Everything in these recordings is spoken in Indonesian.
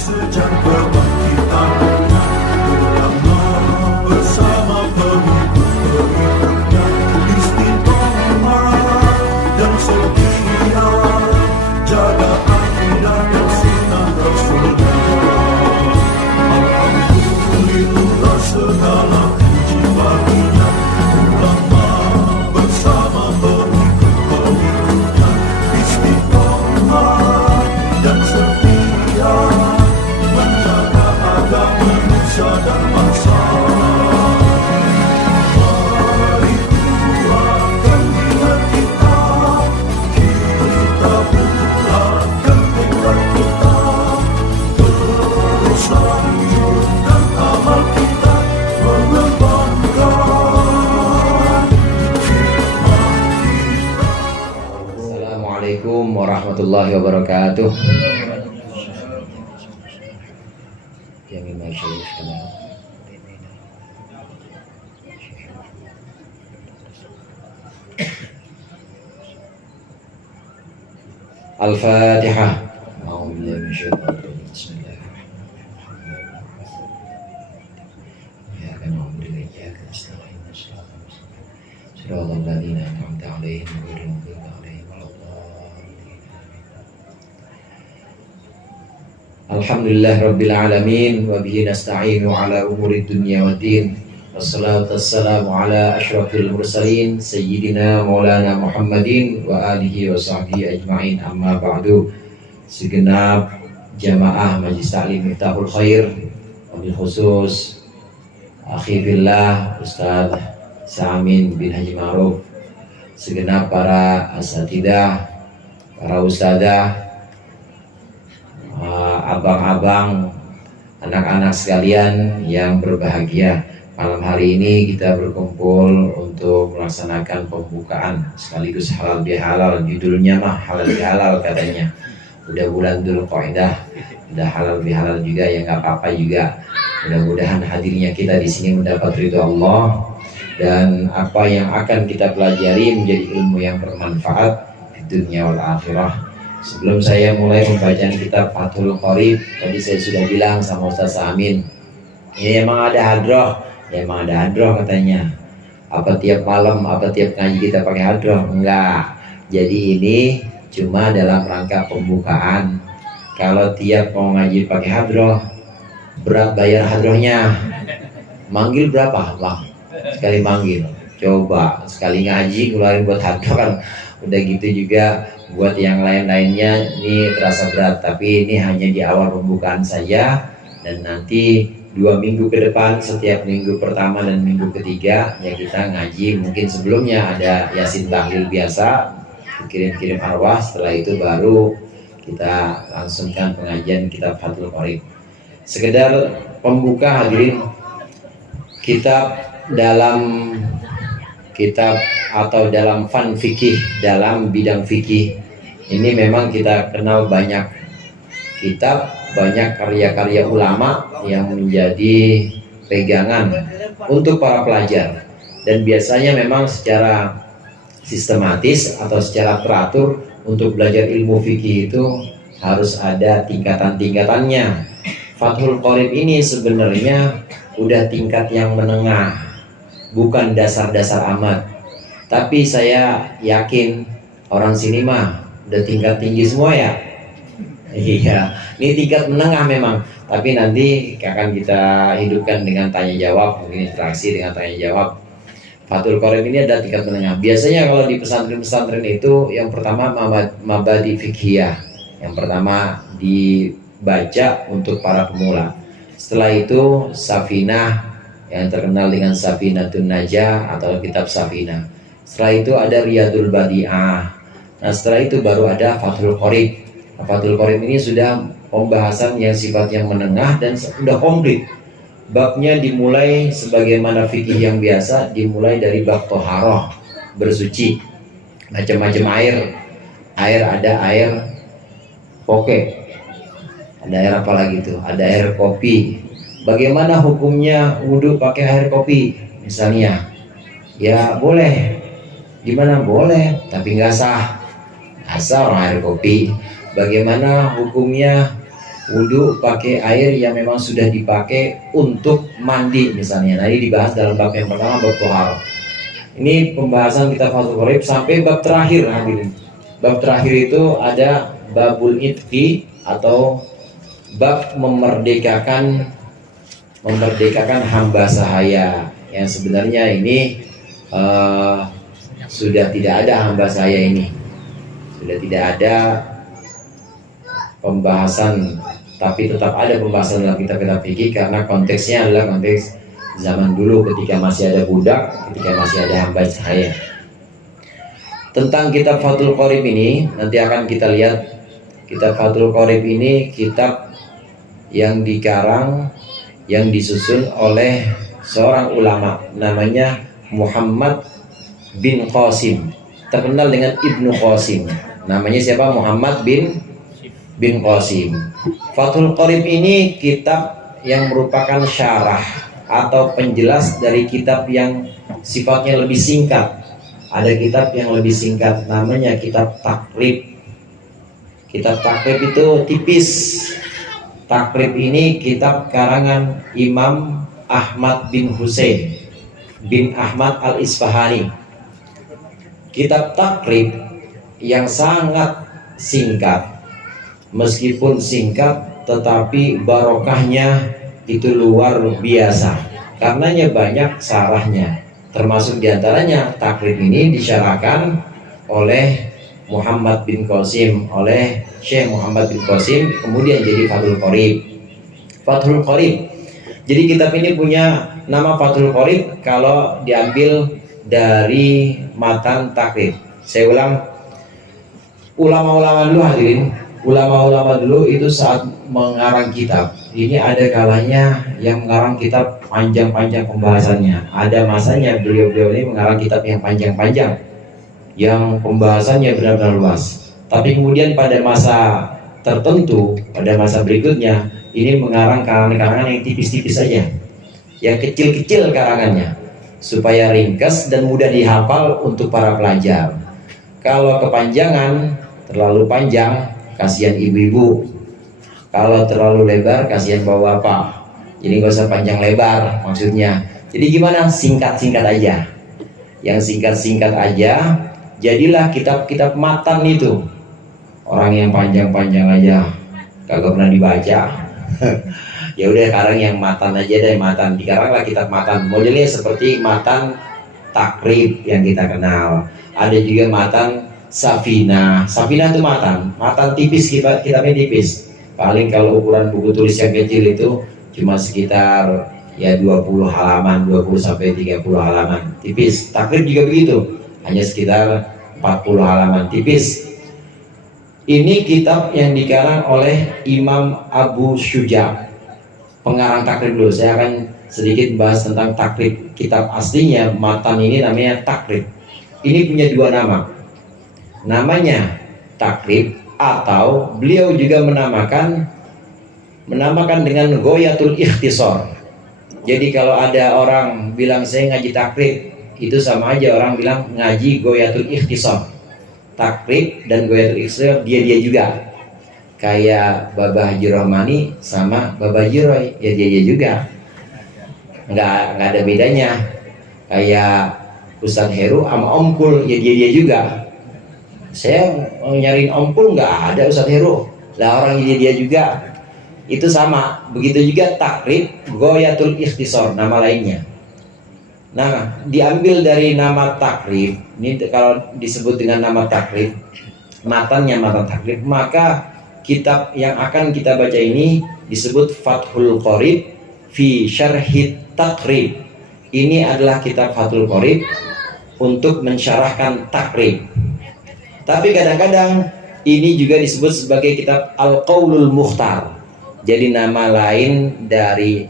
sejak kebangkitannya, ulama bersama pengikut-pengikutnya istiqomah dan setia, jaga akidah dan sunnah Rasulnya. Alhamdulillah segala puji baginya, ulama bersama pengikut-pengikutnya istiqomah dan setia, menjaga agama Nusa dan bangsa. Mari kuatkan niat kita, kita bulatkan tekad kita, terus lanjutkan amal kita, mengembangkan hikmah kita. Assalamualaikum warahmatullahi wabarakatuh. Yang ini masyaallah sekalian. Al-Fatihah. A'udzubillahi minasyaitonir rajim. Bismillahirrahmanirrahim. Ya kana na'budu wa iyyaka nasta'in. Shiratal ladzina an'amta 'alaihim ghairil maghdubi 'alaihim waladdallin. Alhamdulillah rabbil alamin wa bihi nasta'inu ala umuri dunya waddin. Wassalatu wassalamu ala asyrafil mursalin sayyidina maulana Muhammadin wa alihi wa sahbihi ajma'in, amma ba'du. Segenap jamaah Majelis Ta'lim Miftahul Khair, wabil khusus akhi fillah Ustaz Sa'amin bin Haji Ma'ruf, segenap para asatidah, para ustadzah, abang-abang, anak-anak sekalian yang berbahagia. Malam hari ini kita berkumpul untuk melaksanakan pembukaan sekaligus halal bihalal. Judulnya mah halal bihalal katanya. Udah bulan Dzulqa'dah, udah halal bihalal juga ya, nggak apa-apa juga. Mudah-mudahan hadirnya kita di sini mendapat ridho Allah, dan apa yang akan kita pelajari menjadi ilmu yang bermanfaat di dunia wal akhirah. Sebelum saya mulai pembacaan kitab Fathul Qorib, tadi saya sudah bilang sama Ustaz Amin, ini emang ada hadroh, ya emang ada hadroh katanya. Apa tiap malam, apa tiap ngaji kita pakai hadroh? Enggak. Jadi ini cuma dalam rangka pembukaan. Kalau tiap mau ngaji pakai hadroh, berat bayar hadrohnya. Manggil berapa bang? Sekali manggil. Coba sekali ngaji keluarin buat hadroh kan. Udah gitu juga buat yang lain-lainnya ini terasa berat, tapi ini hanya di awal pembukaan saja, dan nanti 2 minggu ke depan, setiap minggu pertama dan minggu ketiga ya kita ngaji. Mungkin sebelumnya ada yasin tahlil biasa, kirim-kirim arwah, setelah itu baru kita langsungkan pengajian kitab Fathul Qorib. Sekedar pembuka hadirin, kitab atau dalam fan fikih, dalam bidang fikih ini memang kita kenal banyak kitab, banyak karya-karya ulama yang menjadi pegangan untuk para pelajar, dan biasanya memang secara sistematis atau secara teratur untuk belajar ilmu fikih itu harus ada tingkatan-tingkatannya. Fathul Qorib ini sebenarnya udah tingkat yang menengah, bukan dasar-dasar amat. Tapi saya yakin orang sini mah udah tingkat tinggi semua ya. Iya, ini tingkat menengah memang. Tapi nanti akan kita hidupkan dengan tanya jawab, mungkin interaksi dengan tanya jawab. Fathul Qorib ini ada tingkat menengah. Biasanya kalau di pesantren-pesantren itu yang pertama mabadi fikhiyah, yang pertama dibaca untuk para pemula. Setelah itu Safinah, yang terkenal dengan Safinatun Najah atau kitab Safinah. Setelah itu ada Riyadul Badi'ah. Nah setelah itu baru ada Fathul Qorib. Fathul Qorib ini sudah pembahasan yang sifatnya menengah dan sudah komplit. Babnya dimulai sebagaimana fikih yang biasa, dimulai dari bab toharoh, bersuci, macam-macam air. Ada air poke, ada air apa lagi tuh, ada air kopi. Bagaimana hukumnya wudhu pakai air kopi misalnya? Ya boleh, gimana boleh, tapi nggak sah. Asal air kopi. Bagaimana hukumnya Wudhu pakai air yang memang sudah dipakai untuk mandi misalnya. Nah, ini dibahas dalam bab yang pertama, bab tohar. Ini pembahasan kita Fathul Qorib sampai bab terakhir hadirin. Bab terakhir itu ada babul itqi atau bab memerdekakan hamba sahaya, yang sebenarnya ini sudah tidak ada hamba sahaya ini, sudah tidak ada pembahasan, tapi tetap ada pembahasan dalam kitab-kitab fikih karena konteksnya adalah konteks zaman dulu ketika masih ada budak, ketika masih ada hamba sahaya. Tentang kitab Fathul Qorib ini nanti akan kita lihat. Kitab Fathul Qorib ini kitab yang dikarang, yang disusun oleh seorang ulama namanya Muhammad bin Qasim, terkenal dengan Ibnu Qasim. Namanya siapa? Muhammad bin Qasim. Fathul Qorib ini kitab yang merupakan syarah atau penjelas dari kitab yang sifatnya lebih singkat. Ada kitab yang lebih singkat namanya kitab Takrib. Kitab Takrib itu tipis. Takrib ini kitab karangan Imam Ahmad bin Husain bin Ahmad al-Isfahani. Kitab Takrib yang sangat singkat. Meskipun singkat tetapi barokahnya itu luar biasa. Karenanya banyak sarahnya. Termasuk diantaranya Takrib ini disyarahkan oleh Muhammad bin Qasim, oleh Syekh Muhammad bin Qasim, kemudian jadi Fathul Qorib. Fathul Qorib. Jadi kitab ini punya nama Fathul Qorib kalau diambil dari matan Takrib. Saya ulang, ulama-ulama dulu hadirin, ulama-ulama dulu itu saat mengarang kitab, ini ada kalanya yang mengarang kitab panjang-panjang pembahasannya. Ada masanya beliau-beliau ini mengarang kitab yang panjang-panjang, yang pembahasannya benar-benar luas. Tapi kemudian pada masa tertentu, pada masa berikutnya, ini mengarang karangan-karangan yang tipis-tipis saja, yang kecil-kecil karangannya, supaya ringkas dan mudah dihafal untuk para pelajar. Kalau kepanjangan, terlalu panjang, kasihan ibu-ibu. Kalau terlalu lebar, kasihan bapak-bapak. Jadi nggak usah panjang lebar maksudnya. Jadi gimana? Singkat-singkat aja. Yang singkat-singkat aja. Jadilah kitab-kitab matan itu. Orang yang panjang-panjang aja kagak pernah dibaca. Ya udah sekarang yang matan aja deh, matan. Dikaranglah kitab matan. Modelnya seperti matan Takrib yang kita kenal. Ada juga matan Safinah. Safinah itu matan tipis, kitabnya tipis. Paling kalau ukuran buku tulis yang kecil itu cuma sekitar ya 20 halaman, 20 sampai 30 halaman, tipis. Takrib juga begitu, hanya sekitar 40 halaman, tipis. Ini kitab yang dikarang oleh Imam Abu Syuja, pengarang Takrib dulu. Saya akan sedikit bahas tentang Takrib. Kitab aslinya matan ini namanya Takrib. Ini punya dua nama. Namanya Takrib, atau beliau juga menamakan dengan Ghoyatul Ikhtisar. Jadi kalau ada orang bilang saya ngaji Takrib, itu sama aja orang bilang ngaji Ghoyatul Ikhtisar. Takrib dan Ghoyatul Ikhtisar dia juga. Kayak Babah Haji Rahmani sama Babah Haji Roy, ya dia juga. Nggak ada bedanya. Kayak Ustadz Heru sama Omkul, ya dia juga. Saya nyariin Ompul nggak ada Ustadz Heru, lah orang dia juga. Itu sama, begitu juga Takrib, Ghoyatul Ikhtisar, nama lainnya. Nah, diambil dari nama Takrib. Ini kalau disebut dengan nama Takrib, matannya matan Takrib, maka kitab yang akan kita baca ini disebut Fathul Qorib fi Syarhit Takrib. Ini adalah kitab Fathul Qorib untuk mensyarahkan Takrib. Tapi kadang-kadang ini juga disebut sebagai kitab Al-Qaulul Mukhtar. Jadi nama lain dari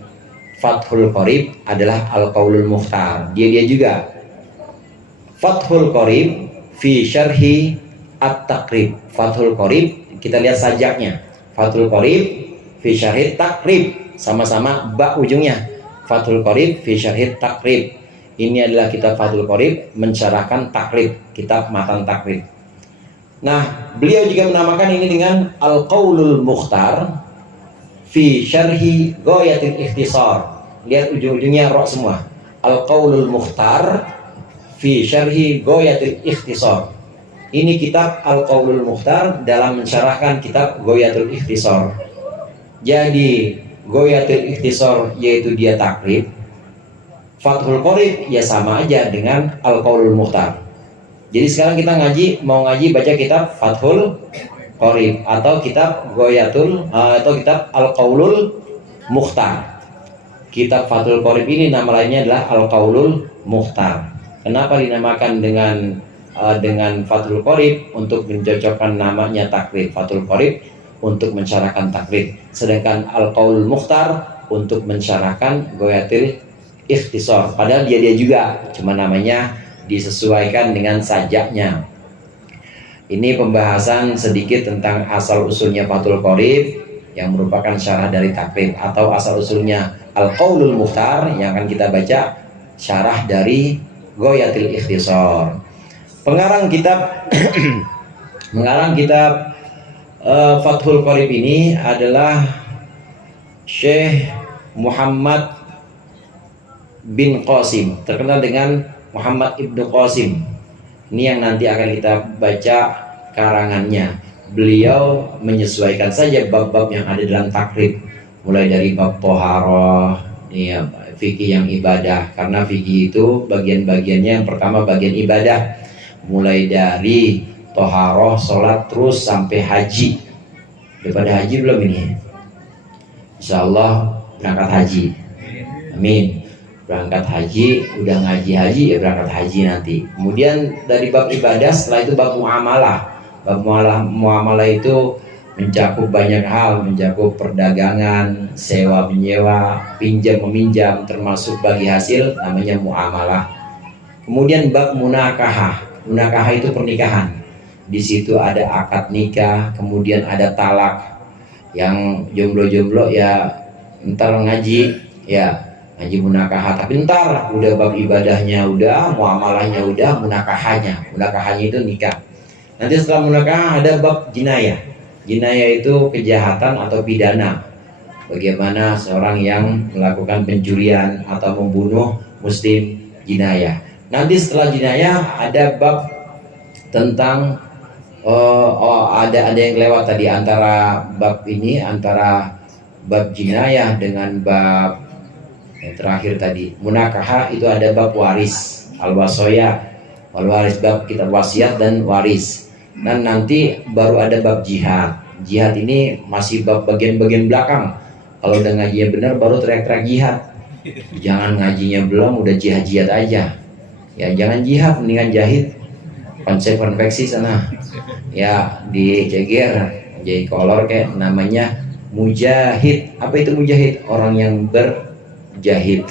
Fathul Qorib adalah Al-Qaulul Mukhtar. Dia juga Fathul Qorib fi Syarhi At-Takrib. Fathul Qorib, kita lihat sajaknya. Fathul Qorib fi Syarhi Takrib, sama-sama ba ujungnya. Fathul Qorib fi Syarhi Takrib. Ini adalah kitab Fathul Qorib mensyarahkan Takrib, kitab matan Takrib. Nah, beliau juga menamakan ini dengan Al-Qaulul Mukhtar fi syarhi ghayatil ikhtisar. Lihat ujung-ujungnya ro semua. Al-Qaulul Mukhtar fi syarhi ghayatil ikhtisar. Ini kitab Al-Qaulul Mukhtar dalam mensyarahkan kitab Ghayatul Ikhtisar. Jadi Ghayatul Ikhtisar yaitu dia takrib. Fathul Qorib ya sama aja dengan Al-Qaulul Mukhtar. Jadi sekarang kita mau ngaji baca kitab Fathul Qorib atau kitab Ghayatul atau kitab Al-Qaulul Mukhtar. Kitab Fathul Qorib ini nama lainnya adalah Al-Qaulul Mukhtar. Kenapa dinamakan dengan Fathul Qorib? Untuk mencocokkan namanya takrib. Fathul Qorib untuk mensyarahkan takrib, sedangkan Al-Qaulul Mukhtar untuk mensyarahkan Ghayatul Ikhtisar. Padahal dia juga, cuma namanya disesuaikan dengan sajaknya. Ini pembahasan sedikit tentang asal usulnya Fathul Qorib yang merupakan syarah dari takrib, atau asal usulnya Al-Qaulul Mukhtar yang akan kita baca syarah dari Ghayatul Ikhtisar. Pengarang kitab Fathul Qorib ini adalah Syekh Muhammad bin Qasim, terkenal dengan Muhammad Ibnu Qasim. Ini yang nanti akan kita baca karangannya. Beliau menyesuaikan saja bab-bab yang ada dalam takrib, mulai dari bab toharoh, ya, fikih yang ibadah, karena fikih itu bagian-bagiannya yang pertama bagian ibadah, mulai dari toharoh, sholat, terus sampai haji. Udah pada haji belum ini? Insya Allah berangkat haji. Amin. Berangkat haji, udah ngaji haji ya berangkat haji nanti. Kemudian dari bab ibadah, setelah itu bab muamalah. Bab muamalah itu mencakup banyak hal, mencakup perdagangan, sewa menyewa, pinjam meminjam, termasuk bagi hasil namanya muamalah. Kemudian bab munakahah. Munakahah itu pernikahan. Di situ ada akad nikah, kemudian ada talak. Yang jomblo-jomblo ya ntar ngaji, ya ngaji munakahah, tapi ntar udah bab ibadahnya udah, muamalahnya udah, munakahahnya itu nikah. Nanti setelah munakahah ada bab jinayah. Jinayah itu kejahatan atau pidana. Bagaimana seorang yang melakukan pencurian atau membunuh muslim, jinayah. Nanti setelah jinayah ada bab tentang ada yang lewat tadi antara bab ini, antara bab jinayah dengan bab yang terakhir tadi munakahah itu ada bab waris, al-wasoya, wal-waris, bab kitab wasiat dan waris. Dan nanti baru ada bab jihad. Jihad ini masih bab bagian-bagian belakang. Kalau udah ngajinya benar baru teriak-teriak jihad. Jangan ngajinya belum udah jihad-jihad aja. Ya jangan jihad, mendingan jahit. Konsep konveksi sana. Ya di Ceger, jadi kolor kayak namanya mujahid. Apa itu mujahid? Orang yang berjahit.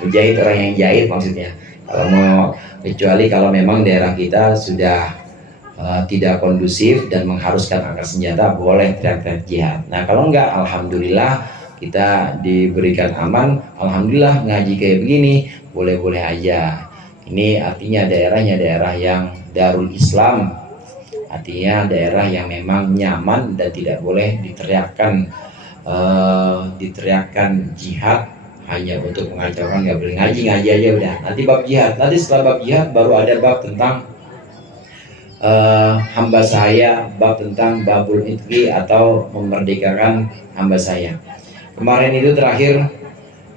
Mujahid orang yang jahit maksudnya. Kalau mau, kecuali kalau memang daerah kita sudah tidak kondusif dan mengharuskan angkat senjata, boleh teriak-teriak jihad. Nah kalau enggak, alhamdulillah kita diberikan aman. Alhamdulillah ngaji kayak begini boleh-boleh aja. Ini artinya daerahnya daerah yang Darul Islam, artinya daerah yang memang nyaman dan tidak boleh diteriakkan jihad hanya untuk mengacaukan. Nggak boleh ngaji aja udah. Nanti bab jihad. Nanti setelah bab jihad baru ada bab tentang hamba saya, bab tentang babul itqi atau memerdekakan hamba saya. Kemarin itu terakhir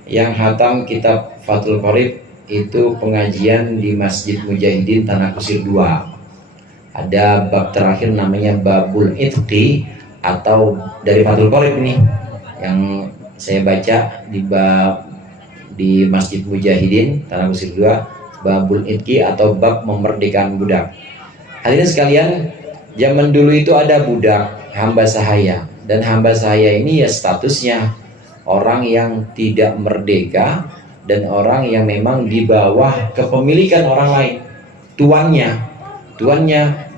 yang hatam kitab Fathul Qorib itu pengajian di Masjid Mujahidin Tanah Kusir 2. Ada bab terakhir namanya babul itqi atau dari Fathul Qorib ini yang saya baca di Masjid Mujahidin Tanah Kusir 2, babul itqi atau bab memerdekakan budak. Hadirin sekalian, zaman dulu itu ada budak, hamba sahaya, dan hamba sahaya ini ya statusnya orang yang tidak merdeka dan orang yang memang di bawah kepemilikan orang lain. Tuannya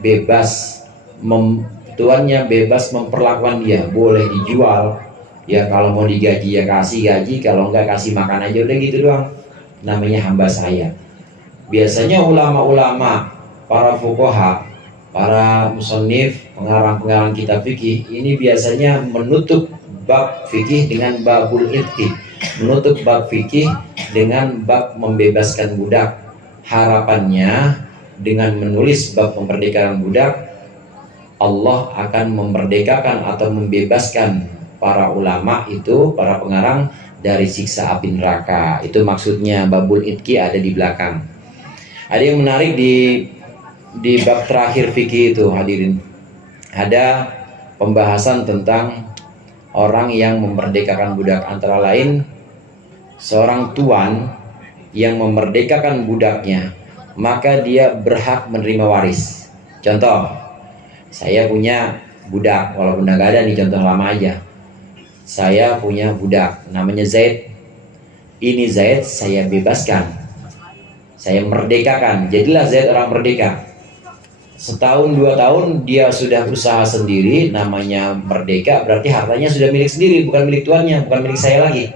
bebas memperlakukan dia, boleh dijual. Ya kalau mau digaji ya kasih gaji, kalau enggak kasih makan aja udah gitu doang. Namanya hamba sahaya. Biasanya ulama-ulama, para fuqaha, para musannif, pengarang-pengarang kitab fikih ini biasanya menutup bab fikih dengan babul itqi, menutup bab fikih dengan bab membebaskan budak. Harapannya dengan menulis bab pemerdekakan budak, Allah akan memerdekakan atau membebaskan para ulama itu, para pengarang dari siksa api neraka. Itu maksudnya babul itqi ada di belakang. Ada yang menarik di bab terakhir fikih itu, hadirin. Ada pembahasan tentang orang yang memerdekakan budak, antara lain seorang tuan yang memerdekakan budaknya, maka dia berhak menerima waris. Contoh, saya punya budak, walaupun udah gak ada nih, contoh lama aja. Saya punya budak namanya Zaid. Ini Zaid saya bebaskan, saya merdekakan, jadilah Zaid orang merdeka. Setahun 2 tahun dia sudah usaha sendiri, namanya merdeka, berarti hartanya sudah milik sendiri, bukan milik tuannya, bukan milik saya lagi.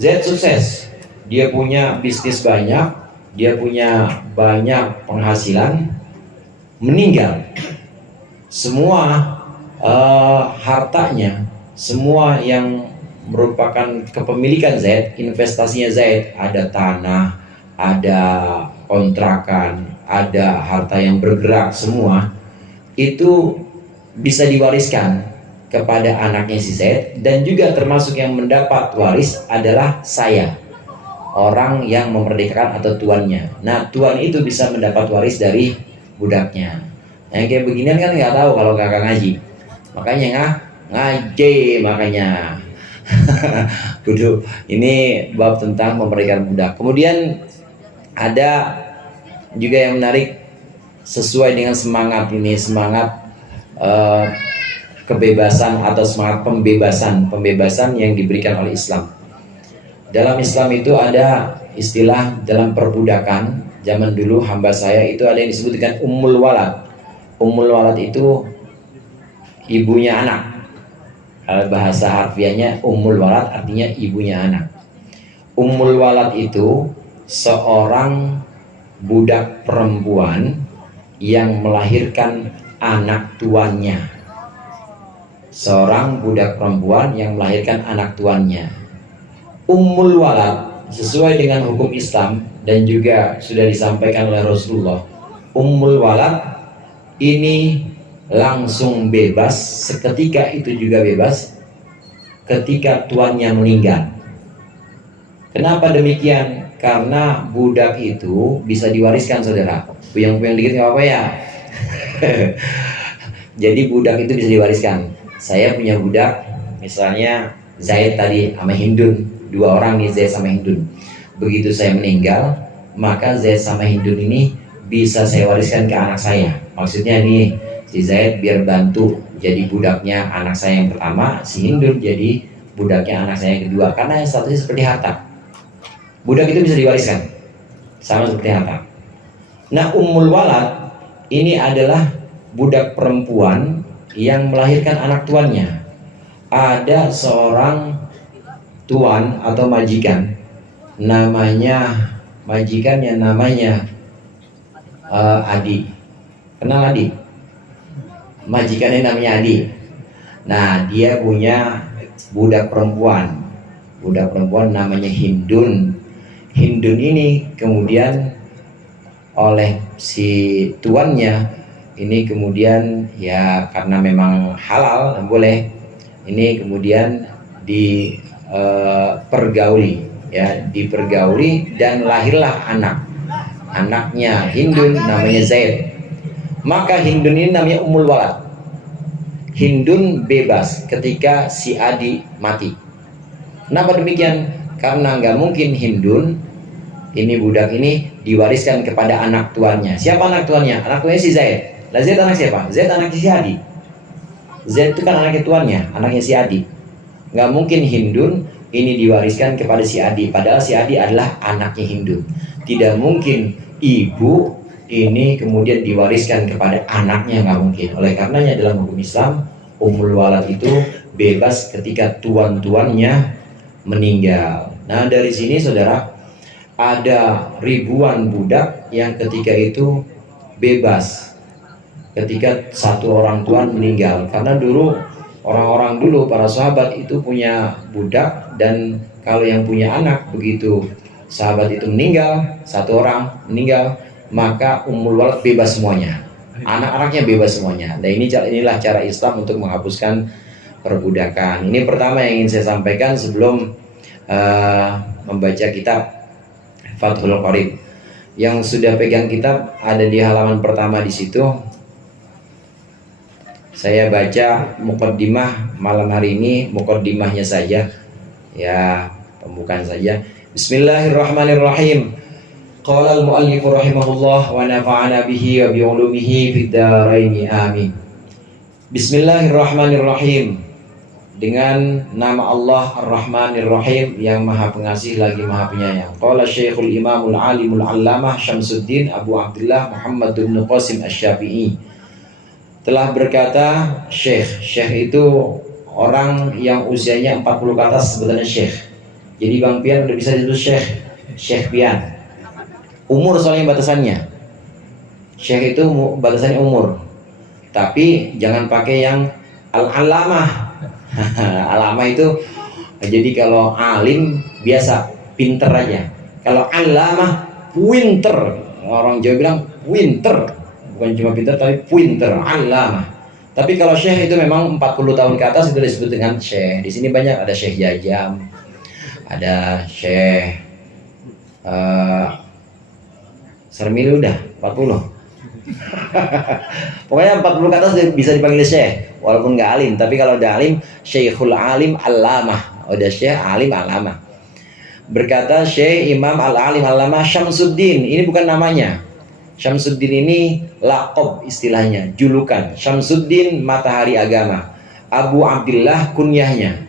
Zaid sukses, dia punya bisnis banyak, dia punya banyak penghasilan. Meninggal, semua hartanya, semua yang merupakan kepemilikan Zaid, investasinya Zaid, ada tanah, ada kontrakan, ada harta yang bergerak, semua itu bisa diwariskan kepada anaknya si Zaid, dan juga termasuk yang mendapat waris adalah saya, orang yang memerdekakan atau tuannya. Nah, tuan itu bisa mendapat waris dari budaknya. Nah, yang kayak beginian kan nggak tahu kalau kakak ngaji, makanya ngaji makanya. Kudu ini bab tentang memerdekakan budak. Kemudian ada juga yang menarik sesuai dengan semangat ini, semangat kebebasan atau semangat pembebasan yang diberikan oleh Islam. Dalam Islam itu ada istilah dalam perbudakan. Zaman dulu hamba saya itu ada yang disebut dengan ummul walad. Ummul walad itu ibunya anak. Kalau bahasa harfiahnya ummul walad artinya ibunya anak. Ummul walad itu seorang budak perempuan yang melahirkan anak tuannya. Seorang budak perempuan yang melahirkan anak tuannya. Ummul walad sesuai dengan hukum Islam dan juga sudah disampaikan oleh Rasulullah, ummul walad ini langsung bebas, seketika itu juga bebas ketika tuannya meninggal. Kenapa demikian? Karena budak itu bisa diwariskan, saudara. Puyang-puyang dikit nggak apa ya. Jadi budak itu bisa diwariskan. Saya punya budak, misalnya Zaid tadi sama Hindun, 2 orang nih, Zaid sama Hindun. Begitu saya meninggal, maka Zaid sama Hindun ini bisa saya wariskan ke anak saya. Maksudnya nih, si Zaid biar bantu jadi budaknya anak saya yang pertama, si Hindun jadi budaknya anak saya yang kedua, karena yang statusnya seperti harta. Budak itu bisa diwariskan sama seperti harta. Nah, ummul walad ini adalah budak perempuan yang melahirkan anak tuannya. Ada seorang tuan atau majikan, namanya majikannya namanya Adi. Kenal Adi? Majikannya namanya Adi. Nah, dia punya budak perempuan. Budak perempuan namanya Hindun. Hindun ini kemudian oleh si tuannya ini kemudian ya karena memang halal boleh, ini kemudian dipergauli ya, dipergauli dan lahirlah anaknya Hindun namanya Zaid. Maka Hindun ini namanya ummul walad. Hindun bebas ketika si Adi mati. Kenapa demikian? Karena nggak mungkin Hindun ini budak ini diwariskan kepada anak tuannya. Siapa anak tuannya? Anak tuannya si Zaid. Lah Zaid anak siapa? Zaid anaknya si Adi. Zaid itu kan anaknya tuannya, anaknya si Adi. Nggak mungkin Hindun ini diwariskan kepada si Adi, padahal si Adi adalah anaknya Hindun. Tidak mungkin ibu ini kemudian diwariskan kepada anaknya, nggak mungkin. Oleh karenanya dalam hukum Islam, ummul walad itu bebas ketika tuan-tuannya meninggal. Nah, dari sini saudara, ada ribuan budak yang ketika itu bebas ketika satu orang tuan meninggal. Karena dulu Orang-orang dulu para sahabat itu punya budak, dan kalau yang punya anak, begitu sahabat itu meninggal, satu orang meninggal, maka ummul walad bebas semuanya, anak-anaknya bebas semuanya. Dan inilah cara Islam untuk menghapuskan perbudakan. Ini pertama yang ingin saya sampaikan sebelum membaca kitab Fathul Qorib. Yang sudah pegang kitab ada di halaman pertama di situ. Saya baca muqaddimah malam hari ini, muqaddimahnya saja ya, pembukaan saja. Bismillahirrahmanirrahim. Qala al-muallif rahimahullah wa nafa'ana bihi wa bi ulumihi fid dharain amin. Bismillahirrahmanirrahim. Dengan nama Allah Ar-Rahmanir-Rahim, yang Maha Pengasih lagi Maha Penyayang. Qala Syekhul Imamul Alimul Allamah Syamsuddin Abu Abdullah Muhammad bin Qasim Asy-Syafi'i telah berkata, Syekh itu orang yang usianya 40 ke atas sebetulnya Syekh. Jadi Bang Pian udah bisa disebut Syekh Pian. Umur soalnya batasannya. Syekh itu batasannya umur. Tapi jangan pakai yang al-allamah. Alama itu jadi kalau alim biasa pinter aja. Kalau alama pinter, orang Jawa bilang pinter, bukan cuma pinter tapi pinter, alama. Tapi kalau syekh itu memang 40 tahun ke atas itu disebut dengan syekh. Di sini banyak, ada Syekh Jajam, ada Syekh Sermili udah 40. Pokoknya 40 ke atas bisa dipanggil syekh, walaupun nggak alim. Tapi kalau udah alim, Syekhul Alim Allamah. Udah syekh, alim, allamah. Berkata Syekh Imam Al-Alim Allamah Syamsuddin. Ini bukan namanya. Syamsuddin ini laqab istilahnya, julukan. Syamsuddin matahari agama. Abu Abdullah kunyahnya,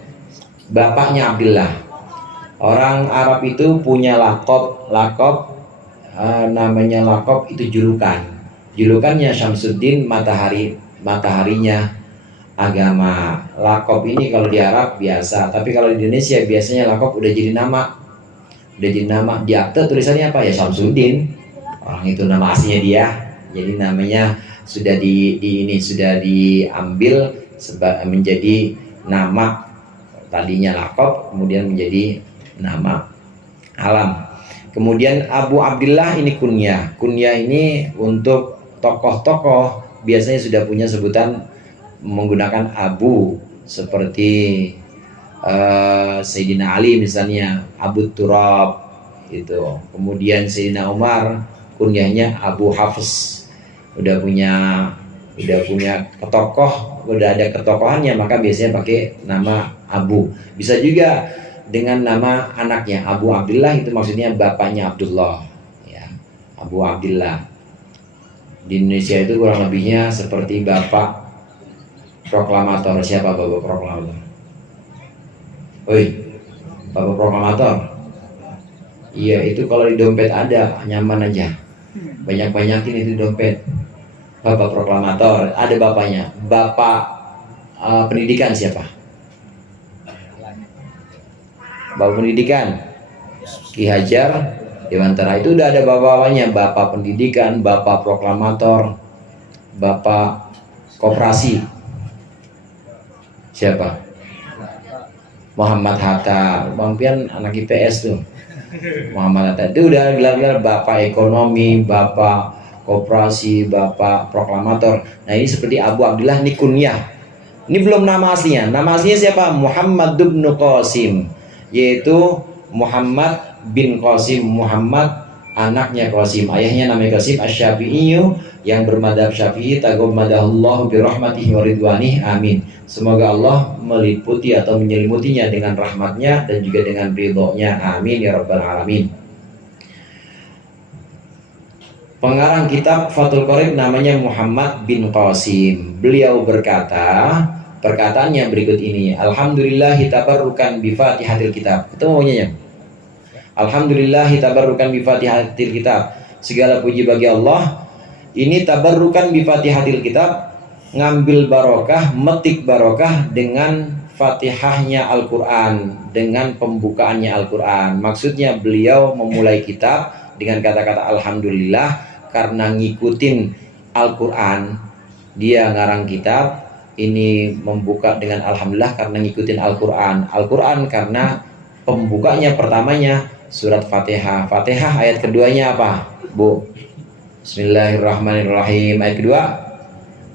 bapaknya Abdullah. Orang Arab itu punya laqab namanya laqab itu julukan. Julukannya Syamsuddin mataharinya agama. Laqab ini kalau di Arab biasa, tapi kalau di Indonesia biasanya laqab udah jadi nama. Udah jadi nama. Di akte tulisannya apa ya? Syamsuddin. Orang itu nama aslinya dia. Jadi namanya sudah sudah diambil menjadi nama. Tadinya laqab, kemudian menjadi nama alam. Kemudian Abu Abdullah ini kunyah. Kunyah ini untuk tokoh-tokoh biasanya sudah punya sebutan menggunakan Abu, seperti Sayyidina Ali misalnya Abu Turab itu. Kemudian Sayyidina Umar kunyahnya Abu Hafs. Udah punya udah ada ketokohannya, maka biasanya pakai nama Abu. Bisa juga dengan nama anaknya Abu Abdullah, itu maksudnya bapaknya Abdullah ya, Abu Abdullah. Di Indonesia itu kurang lebihnya seperti bapak proklamator. Siapa bapak proklamator? Oi, bapak proklamator. Iya, itu kalau di dompet ada, nyaman aja. Banyak-banyakin itu dompet. Bapak proklamator, ada bapaknya. Bapak pendidikan siapa? Bapak pendidikan Ki Hajar Dewantara. Itu udah ada bapak-bapaknya, bapak pendidikan, bapak proklamator, bapak koperasi. Siapa? Muhammad Hatta. Bang Pian anak IPS tuh. Muhammad Hatta itu udah gelar-gelar bapak ekonomi, bapak koperasi, bapak proklamator. Nah ini seperti Abu Abdullah ini kunyah. Ini belum nama aslinya. Nama aslinya siapa? Muhammad bin Qasim, yaitu Muhammad bin Qasim. Muhammad anaknya Qasim, ayahnya namanya Qasim Asy-Syafi'i yang bermadhab Syafi'i. Taghammadahullahu birahmatihi wa ridwanih, amin. Semoga Allah meliputi atau menyelimutinya dengan rahmatnya dan juga dengan ridhonya, amin ya rabbal alamin. Pengarang kitab Fathul Qorib namanya Muhammad bin Qasim. Beliau berkata, perkataannya berikut ini: Alhamdulillahi tabarrukan bi Fatihatil Kitab. Ketemu maunya? Alhamdulillahi tabarrukan bi Fatihatil Kitab. Segala puji bagi Allah. Ini tabarrukan bi Fatihatil Kitab, ngambil barokah, metik barokah dengan Fatihahnya Al-Quran, dengan pembukaannya Al-Quran. Maksudnya beliau memulai kitab dengan kata-kata Alhamdulillah karena ngikutin Al-Quran. Dia ngarang kitab ini membuka dengan alhamdulillah karena ngikutin Al-Quran. Al-Quran karena pembukanya pertamanya surat Fatihah. Fatihah ayat keduanya apa, Bu? Bismillahirrahmanirrahim. Ayat kedua,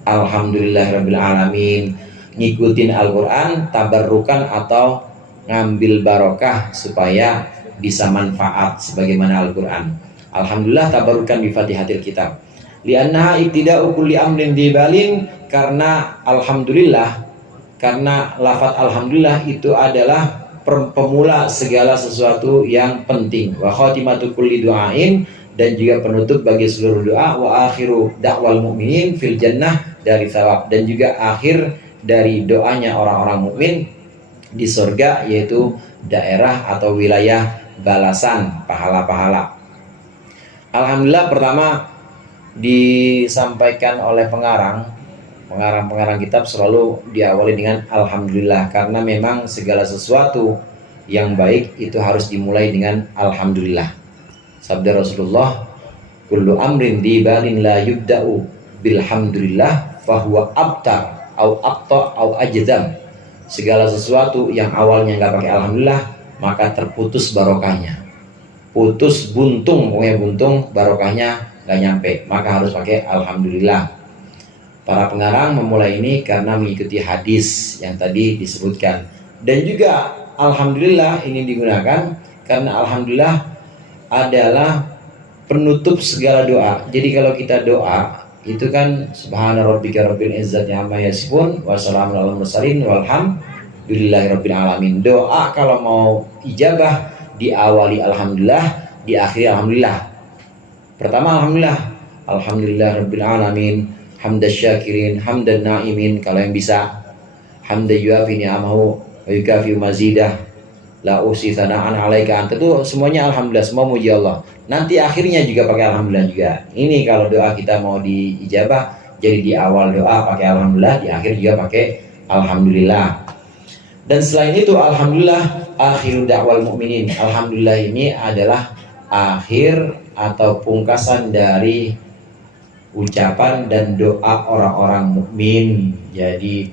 Alhamdulillahirrabbilalamin. Ngikutin Al-Quran, tabarrukan atau ngambil barokah supaya bisa manfaat sebagaimana Al-Quran. Alhamdulillah tabarrukan bi Fatihatil Kitab. Liannaha ibtida'u kulli amrin dibalin, karena alhamdulillah, karena lafaz alhamdulillah itu adalah pemula segala sesuatu yang penting. Wa khatimatu kulli du'ain, dan juga penutup bagi seluruh doa. Wa akhiru da'wal mu'minin fil jannah dari thawab, dan juga akhir dari doanya orang-orang mukmin di surga, yaitu daerah atau wilayah balasan pahala-pahala. Alhamdulillah pertama disampaikan oleh pengarang kitab selalu diawali dengan alhamdulillah, karena memang segala sesuatu yang baik itu harus dimulai dengan alhamdulillah. Sabda Rasulullah, kullu amrin dibalin la yubda'u bilhamdulillah fahuwa abtar au abta au ajdam. Segala sesuatu yang awalnya nggak pakai alhamdulillah maka terputus barokahnya, putus, buntung, pokoknya buntung, barokahnya nggak nyampe, maka harus pakai alhamdulillah. Para pengarang memulai ini karena mengikuti hadis yang tadi disebutkan, dan juga alhamdulillah ini digunakan karena alhamdulillah adalah penutup segala doa. Jadi kalau kita doa itu kan subhana rabbika rabbil izzati amma yasifun wa salamun alal mursalin walhamdulillahi rabbil alamin. Doa kalau mau ijabah diawali alhamdulillah, diakhiri alhamdulillah. Pertama alhamdulillah, alhamdulillah rabbil alamin, hamdan syakirin, hamdan na'imin, kalau yang bisa, hamdan yuafi ni'amahu wa yukafi mazidah, la usi sana'an alaika anta, itu semuanya alhamdulillah, semua muji Allah. Nanti akhirnya juga pakai alhamdulillah juga. Ini kalau doa kita mau diijabah, jadi di awal doa pakai alhamdulillah, di akhir juga pakai alhamdulillah. Dan selain itu alhamdulillah akhiru da'wal mu'minin. Alhamdulillah ini adalah akhir atau pungkasan dari ucapan dan doa orang-orang mukmin. Jadi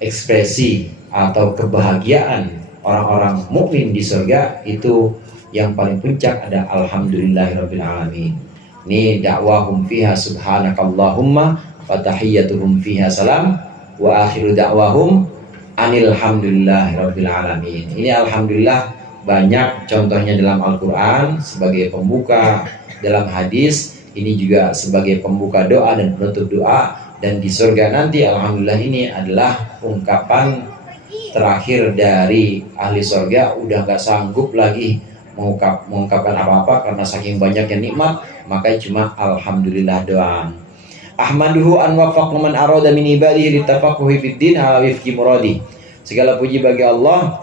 ekspresi atau kebahagiaan orang-orang mukmin di surga itu yang paling puncak ada alhamdulillahirabbil alamin. Ini dakwahum fiha subhanakallahumma wa tahiyyatuhum fiha salam wa akhiru dakwahum anilhamdulillahirabbil alamin. Ini alhamdulillah banyak contohnya dalam Al-Quran sebagai pembuka, dalam hadis ini juga sebagai pembuka doa dan penutup doa, dan di surga nanti alhamdulillah ini adalah ungkapan terakhir dari ahli surga. Udah gak sanggup lagi mengungkapkan apa-apa karena saking banyaknya nikmat, maka cuma alhamdulillah doang. Ahmaduhu an wafaq man arada min ibadihi litafaqquhi fid din ala wifqi muradi. Segala puji bagi Allah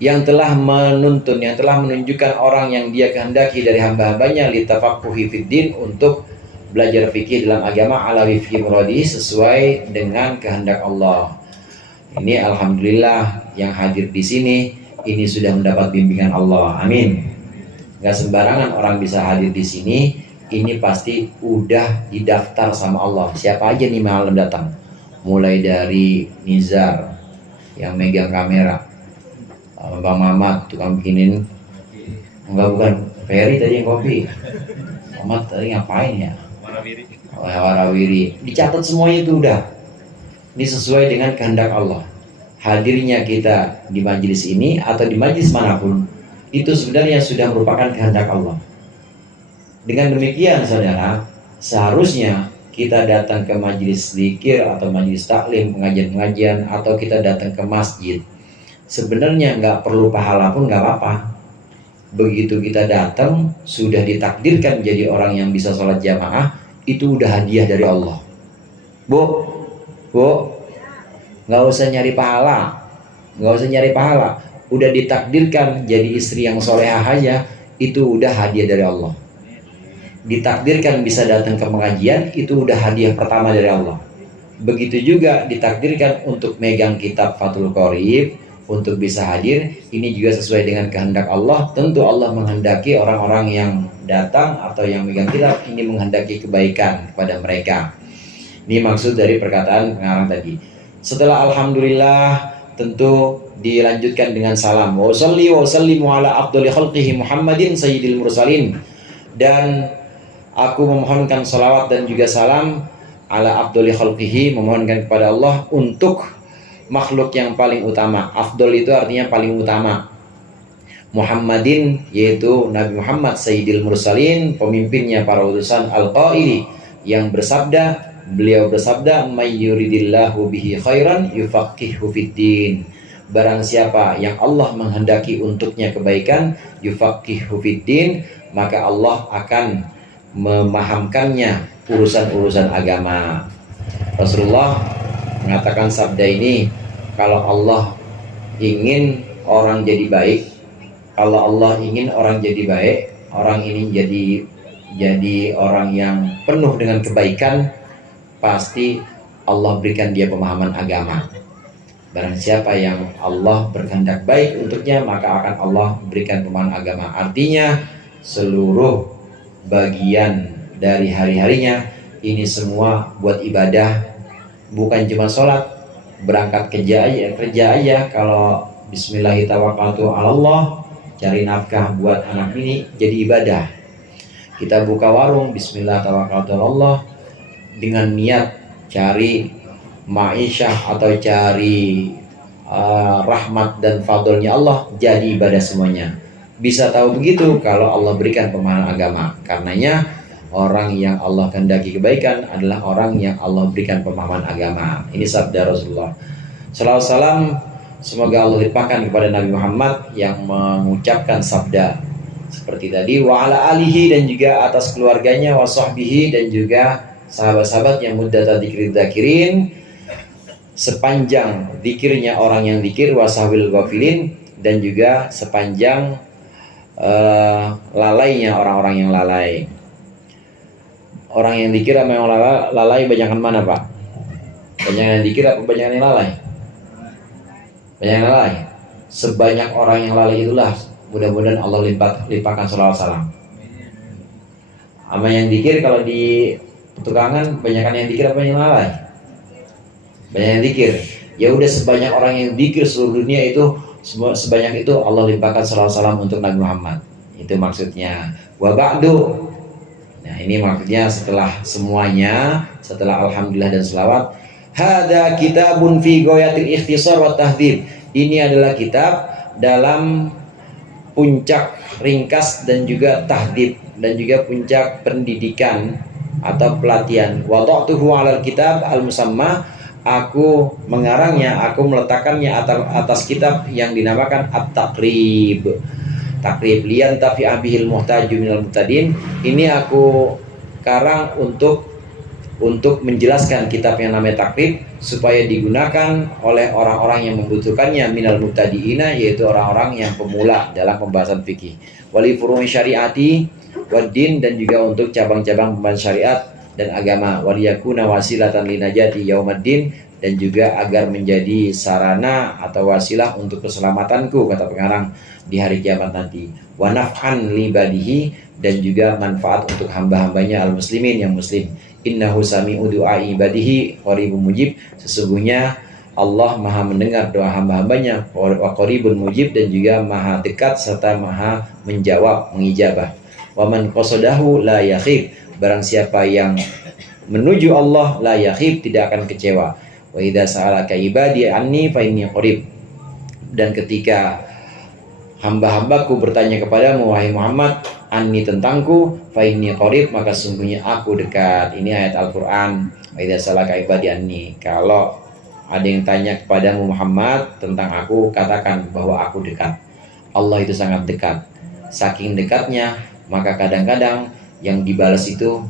yang telah menuntun, yang telah menunjukkan orang yang dia kehendaki dari hamba-hambanya litafaqquhi fid din, untuk belajar fikih dalam agama ala wifqi muradi, sesuai dengan kehendak Allah. Ini alhamdulillah yang hadir di sini ini sudah mendapat bimbingan Allah. Amin. Gak sembarangan orang bisa hadir di sini. Ini pasti udah didaftar sama Allah. Siapa aja nih malam datang? Mulai dari Nizar yang megang kamera, Bang Mamat tukang bikinin, enggak, bukan Ferry tadi yang kopi. Mamat tadi ngapain ya? Warawiri. Dicatat semuanya itu udah. Ini sesuai dengan kehendak Allah. Hadirnya kita di majelis ini atau di majelis manapun itu sebenarnya sudah merupakan kehendak Allah. Dengan demikian saudara, seharusnya kita datang ke majelis zikir atau majelis taklim, pengajian-pengajian, atau kita datang ke masjid, sebenarnya nggak perlu pahala pun nggak apa-apa. Begitu kita datang sudah ditakdirkan jadi orang yang bisa sholat jamaah, itu udah hadiah dari Allah. Bu, nggak usah nyari pahala, udah ditakdirkan jadi istri yang solehah aja, itu udah hadiah dari Allah. Ditakdirkan bisa datang ke pengajian, itu udah hadiah pertama dari Allah. Begitu juga ditakdirkan untuk megang kitab Fathul Qorib, untuk bisa hadir, ini juga sesuai dengan kehendak Allah. Tentu Allah menghendaki orang-orang yang datang atau yang megang kitab ini menghendaki kebaikan kepada mereka. Ini maksud dari perkataan pengarang tadi. Setelah alhamdulillah tentu dilanjutkan dengan salam. Wa salli wa sallimu ala afdhali khalqihi Muhammadin sayyidil mursalin. Dan aku memohonkan salawat dan juga salam ala afdhali khalqihi, memohonkan kepada Allah untuk makhluk yang paling utama. Afdol itu artinya paling utama. Muhammadin yaitu Nabi Muhammad sayyidil mursalin, pemimpinnya para utusan, al-qaili yang bersabda, beliau bersabda, may yuridillahu bihi khairan yufaqihu fiddin. Barang siapa yang Allah menghendaki untuknya kebaikan, yufaqihu fiddin, maka Allah akan memahamkannya urusan-urusan agama. Rasulullah mengatakan sabda ini, kalau Allah ingin orang jadi baik, kalau Allah ingin orang jadi baik, orang ini jadi orang yang penuh dengan kebaikan, pasti Allah berikan dia pemahaman agama. Barang siapa yang Allah berkehendak baik untuknya, maka akan Allah berikan pemahaman agama. Artinya seluruh bagian dari hari-harinya ini semua buat ibadah, bukan cuma sholat, berangkat kerja aja kalau bismillahirrahmanirrahim, cari nafkah buat anak ini jadi ibadah. Kita buka warung, bismillahirrahmanirrahim, dengan niat cari ma'isyah atau cari rahmat dan fadlnya Allah, jadi ibadah semuanya. Bisa tahu begitu kalau Allah berikan pemahaman agama. Karenanya orang yang Allah kehendaki kebaikan adalah orang yang Allah berikan pemahaman agama. Ini sabda Rasulullah. Salawat salam semoga Allah limpahkan kepada Nabi Muhammad yang mengucapkan sabda seperti tadi, wa ala alihi, dan juga atas keluarganya, wa sahbihi, dan juga sahabat-sahabat yang muddata dzikri dzakirin, sepanjang zikirnya orang yang zikir, wasahbil ghafilin, dan juga sepanjang lalainya orang-orang yang lalai. Orang yang zikir sama yang lalai banyakan mana, Pak? Banyakan yang zikir apa banyakan yang lalai? Banyak yang lalai. Sebanyak orang yang lalai itulah mudah-mudahan Allah limpahkan sholawat salam. Sama yang zikir, kalau di petukangan banyakan yang zikir apa yang lalai? Banyak yang zikir. Ya udah, sebanyak orang yang zikir seluruh dunia itu, sebanyak itu Allah limpahkan sholawat salam untuk Nabi Muhammad. Itu maksudnya. Wa ba'du. Nah, ini maksudnya setelah semuanya, setelah alhamdulillah dan selawat, hada kitabun fi ghayatil ikhtisar wa tahdhib. Ini adalah kitab dalam puncak ringkas dan juga tahdhib, dan juga puncak pendidikan atau pelatihan. Wada'tuhu 'alal kitab al-musamma, aku mengarangnya, aku meletakkannya atas kitab yang dinamakan At-Taqrib. Taqrib lian tafi'ah bihil muhtaju minal muhtadin. Ini aku karang untuk menjelaskan kitab yang namanya Taqrib, supaya digunakan oleh orang-orang yang membutuhkannya minal muhtadiina, yaitu orang-orang yang pemula dalam pembahasan fikih. Wali furu'i syariati waddin, dan juga untuk cabang-cabang pembahasan syariat dan agama. Waliyakuna wasilatan linajati yaumaddin, dan juga agar menjadi sarana atau wasilah untuk keselamatanku, kata pengarang, di hari kiamat nanti. Wa naf'an libadihi, dan juga manfaat untuk hamba-hambanya al-muslimin, yang muslim. Innahu sami'u du'a ibadihi qaribun mujib, sesungguhnya Allah maha mendengar doa hamba-hambanya, wa qaribun mujib, dan juga maha dekat serta maha menjawab, mengijabah. Wa man qasadahu la yakhib, barang siapa yang menuju Allah la yakhib, tidak akan kecewa. Wa idza sa'alaka ibadi anni fa inni qarib, dan ketika hamba-hambaku bertanya kepadamu wahai Muhammad, anni tentangku, fa inni qarib, maka sungguhnya aku dekat. Ini ayat Al-Qur'an. Wa idza sa'alaka ibadi anni, kalau ada yang tanya kepadamu Muhammad tentang aku, katakan bahwa aku dekat. Allah itu sangat dekat. Saking dekatnya, maka kadang-kadang yang dibalas itu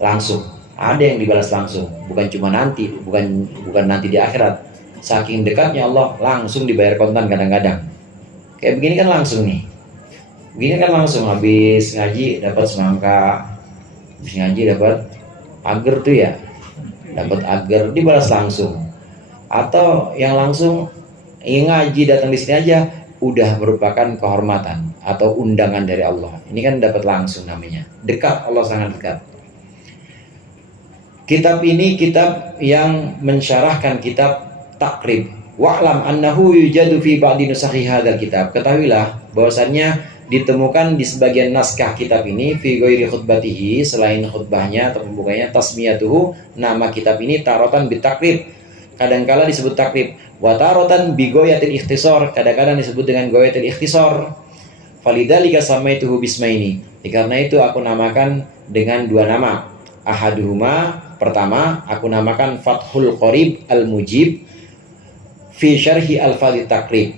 langsung. Ada yang dibalas langsung, bukan cuma nanti, bukan nanti di akhirat. Saking dekatnya Allah, langsung dibayar kontan kadang-kadang. Kayak begini kan langsung nih. Begini kan langsung, habis ngaji dapat semangka, habis ngaji dapat agar tuh ya, dapat agar, dibalas langsung. Atau yang langsung ingin ngaji datang di sini aja udah merupakan kehormatan atau undangan dari Allah. Ini kan dapat langsung namanya. Dekat, Allah sangat dekat. Kitab ini kitab yang mensyarahkan kitab Takrib. Wa'lam annahu yujadu fi ba'di nusakhi hadzal kitab. Ketahuilah bahwasannya ditemukan di sebagian naskah kitab ini fi ghairi khutbatihi, selain khutbahnya atau pembukanya, tasmiyatuhu, nama kitab ini tarotan bitakrib, kadangkala disebut takrib, wa tarotan bi ghayatil ikhtisar, kadang-kadang disebut dengan ghayatil ikhtisar. Falidzalika samaituhu bismaini. Karena itu aku namakan dengan dua nama. Ahaduhuma, pertama aku namakan Fathul Qorib Al-Mujib fi syarhi al-fadhi takrib.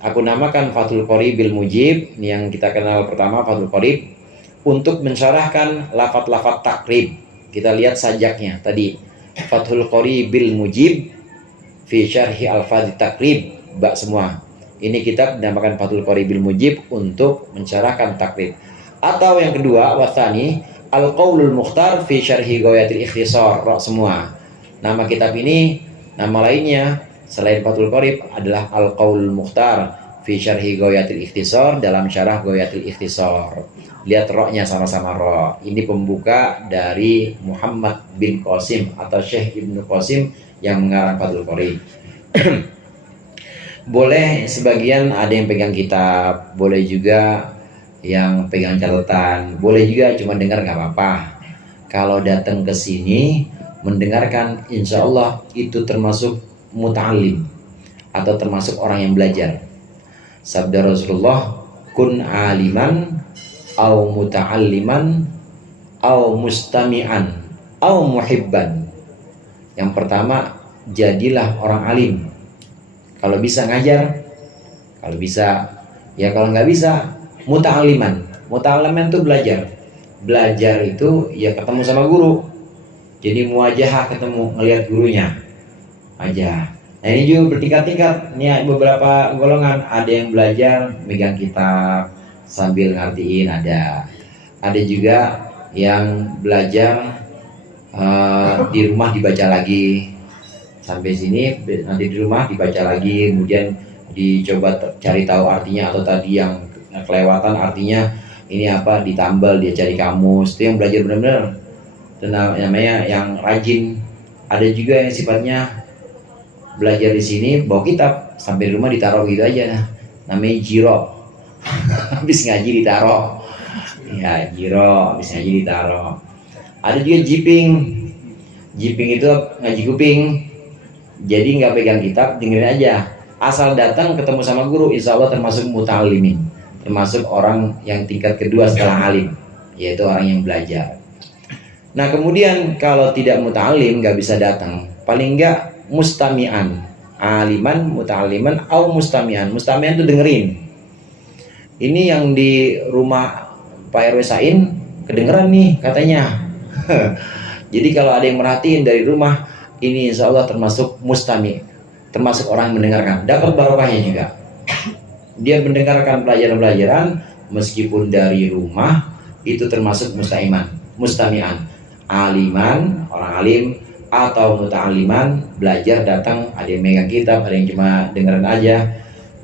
Aku namakan Fathul Qoribil Mujib, ini yang kita kenal pertama, Fathul Qorib, untuk mensyarahkan lafaz-lafaz takrib. Kita lihat sajaknya tadi, Fathul Qoribil Mujib fi syarhi al-fadhi takrib, bak semua. Ini kitab dinamakan Fathul Qoribil Mujib untuk mensyarahkan takrib. Atau yang kedua, wasani Al-Qaulul Mukhtar fi syarhi ghayatil ikhtisar, rak semua. Nama kitab ini, nama lainnya selain Fathul Qorib adalah Al-Qaulul Mukhtar fi syarhi ghayatil ikhtisar, dalam syarah ghayatil ikhtisar. Lihat roknya sama-sama rok. Ini pembuka dari Muhammad bin Qasim atau Syekh Ibnu Qasim yang mengarang Fathul Qorib. Boleh sebagian ada yang pegang kitab, boleh juga yang pegang catatan, boleh juga cuma dengar nggak apa-apa. Kalau datang ke sini mendengarkan, insya Allah itu termasuk muta'alim atau termasuk orang yang belajar. Sabda Rasulullah, kun aliman au muta'alliman au mustami'an au muhibban. Yang pertama, jadilah orang alim. Kalau bisa ngajar, kalau bisa ya, kalau nggak bisa muta'alliman. Muta'alliman itu belajar. Belajar itu ya ketemu sama guru. Jadi muwajahah, ketemu ngelihat gurunya aja. Nah ini juga bertingkat-tingkat. Ini beberapa golongan, ada yang belajar megang kitab sambil ngertiin, ada juga yang belajar di rumah dibaca lagi. Sampai sini nanti di rumah dibaca lagi, kemudian dicoba cari tahu artinya, atau tadi yang kelewatan artinya ini apa, ditambal, dia cari kamus. Itu yang belajar benar-benar, itu namanya yang rajin. Ada juga yang sifatnya belajar di sini bawa kitab sampai di rumah ditaruh gitu aja, nah namanya jiro. Habis ngaji ditaruh, ya jiro, habis ngaji ditaruh. Ada juga jiping itu ngaji kuping, jadi nggak pegang kitab, dengerin aja, asal datang ketemu sama guru, insya Allah termasuk muta'allimin, termasuk orang yang tingkat kedua setelah alim, yaitu orang yang belajar. Nah kemudian kalau tidak muta'allim, nggak bisa datang, paling nggak mustami'an, aliman, muta'alliman, au mustami'an. Mustami'an itu dengerin. Ini yang di rumah Pak RW Sain kedengeran nih katanya. Jadi kalau ada yang merhatiin dari rumah, ini insya Allah termasuk mustami', termasuk orang yang mendengarkan, dapat barokahnya juga. Dia mendengarkan pelajaran-pelajaran meskipun dari rumah, itu termasuk mustami'an, aliman, orang alim, atau muta'aliman, belajar datang, ada yang megang kitab, ada yang cuma dengerin aja,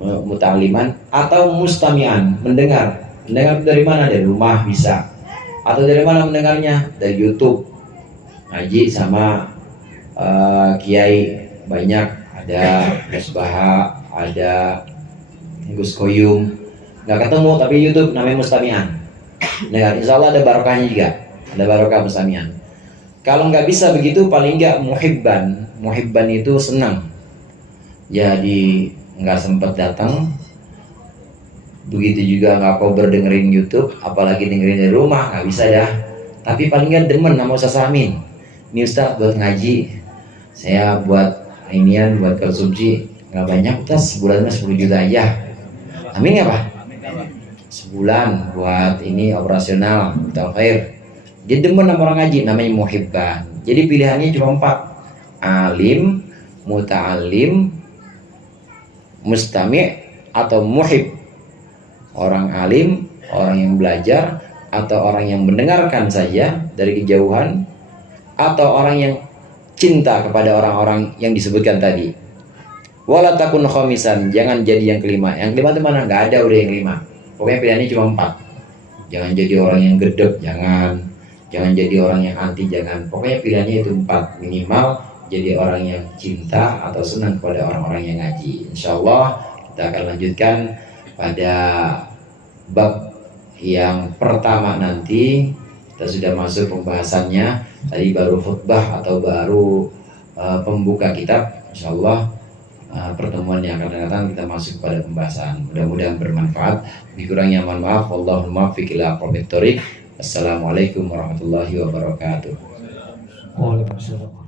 muta'aliman, atau mustami'an, mendengar dari mana? Dari rumah bisa, atau dari mana mendengarnya? Dari YouTube, ngaji sama kiai banyak, ada Gus Baha, ada Gus Koyum, nggak ketemu tapi YouTube, namanya mustami'an. Dengar, insya Allah ada barokahnya juga, ada barokah mustami'an. Kalau nggak bisa begitu, paling nggak muhibban itu senang. Jadi nggak sempat datang, begitu juga nggak kau berdengerin YouTube, apalagi dengerin dari rumah, nggak bisa dah. Tapi paling nggak demen sama Ustaz Amin. Ini Ustaz buat ngaji, saya buat inian, buat konsumsi nggak banyak Ustaz, sebulannya 10 juta aja. Amin ya Pak? Sebulan buat ini operasional, khair. Dia demen sama orang ngaji, namanya muhibban. Jadi pilihannya cuma 4, alim, muta'alim, mustami' atau muhib. Orang alim, orang yang belajar, atau orang yang mendengarkan saja dari kejauhan, atau orang yang cinta kepada orang-orang yang disebutkan tadi. Wala takun khamisan, jangan jadi yang kelima. Yang kelima itu mana? Nggak ada udah yang kelima. Pokoknya pilihannya cuma 4. Jangan jadi orang yang gedek, jangan Jangan jadi orang yang anti, jangan. Pokoknya pilihannya itu 4, minimal jadi orang yang cinta atau senang kepada orang-orang yang ngaji. Insya Allah kita akan lanjutkan pada bab yang pertama nanti. Kita sudah masuk pembahasannya. Tadi baru khutbah atau baru pembuka kitab. Insya Allah pertemuan yang akan datang kita masuk pada pembahasan. Mudah-mudahan bermanfaat. Kurangnya mohon maaf. Wallahul muwaffiq ila aqwamit thoriq. Assalamualaikum warahmatullahi wabarakatuh. Waalaikumsalam.